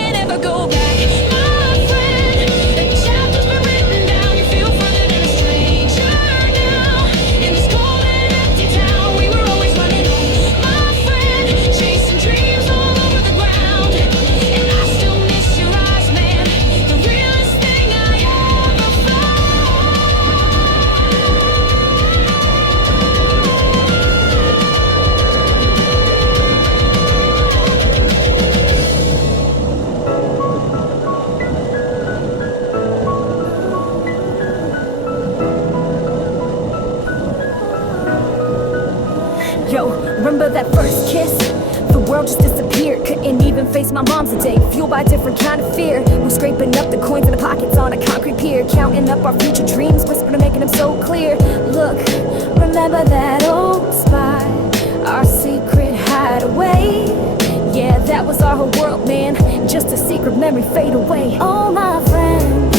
can't ever go back. My friend, the chapter's been written down. You feel further than a stranger now. In this cold and empty town, we were always running home. My friend, chasing dreams all over the ground. And I still miss your eyes, man. The realest thing I ever Yo, remember that first kiss? The world just disappeared. Couldn't even face my mom today. Fueled by a different kind of fear. We're scraping up the coins in the pockets on a concrete pier. Counting up our future dreams, whispering and making them so clear. Look, remember that old spot, our secret hideaway. Yeah, that was our whole world, man. Just a secret memory fade away. Oh, my friend,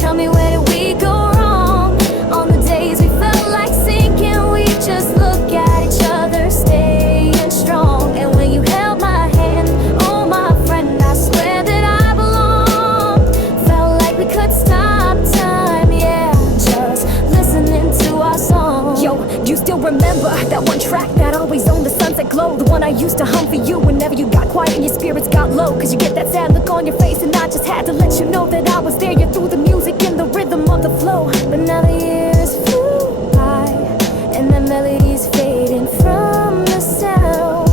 tell me where did we go wrong? On the days we felt like sinking, we just look at each other, staying strong. And when you held my hand, oh my friend, I swear that I belonged. Felt like we could stop time, yeah, just listening to our song. Yo, do you still remember that one track that always owned the sunset glow? The one I used to hum for you whenever you got quiet and your spirits got low. Cause you get that sad look on your face, and I just had to let you know that I was there. You through the music and the rhythm of the flow. But now the years flew by, and the melody's fading from the sound.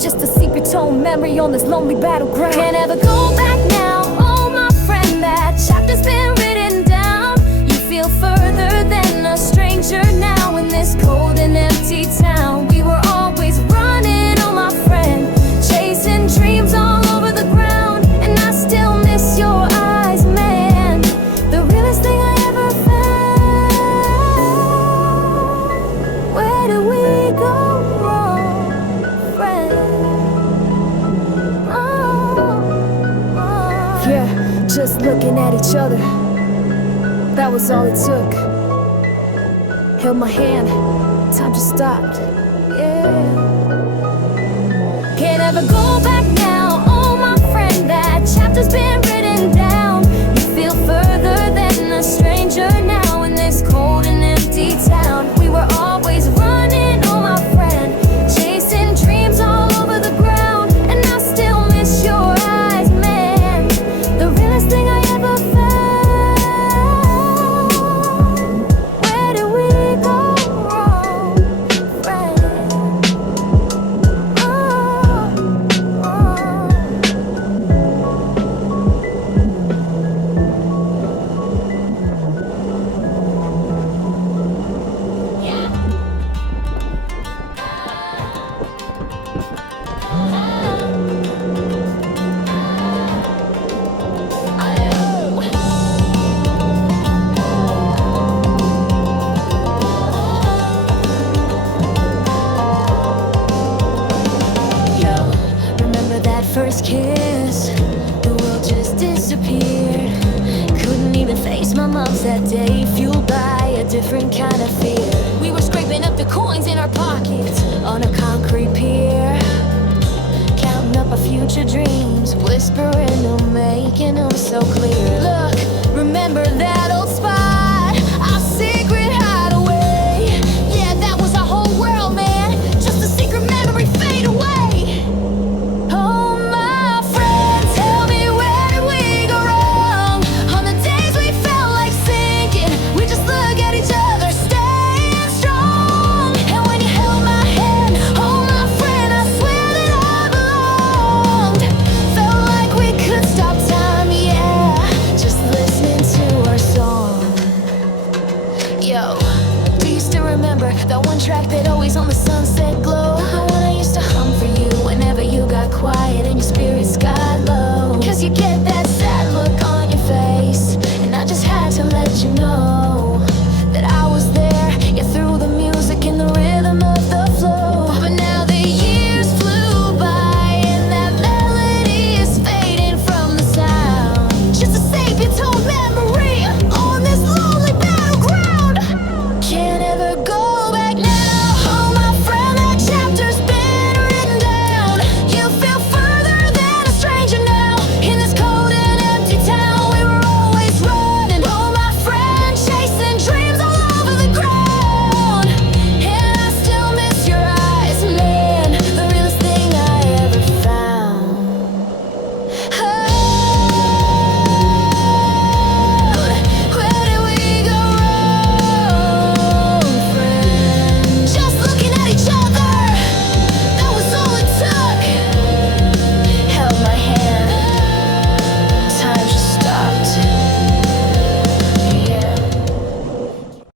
Just a secret tone memory on this lonely battleground. Can't ever go back now, oh my friend, that chapter's been written down. You feel further than a stranger now in this cold and empty town. We were always running, oh my friend, chasing dreams all over the ground. And I still miss your eyes, man, the realest thing I ever found. Where do we go wrong, friend? Yeah, just looking at each other, that was all it took. Held my hand, time just stopped, yeah. Can't ever go back now, oh my friend, that chapter's been written down. You feel further than a stranger now in this cold and empty town. We were always running, oh my friend, chasing dreams all over the ground. And I still miss your eyes, man, the realest thing I ever found. Where do we go wrong, friend? Yo, remember that first kiss? The world just disappeared. Couldn't even face my mom's that day, fueled by a different kind of fear. We were scraping up the coins in our pockets on a concrete pier. Counting up our future dreams, whispering them, making them so clear.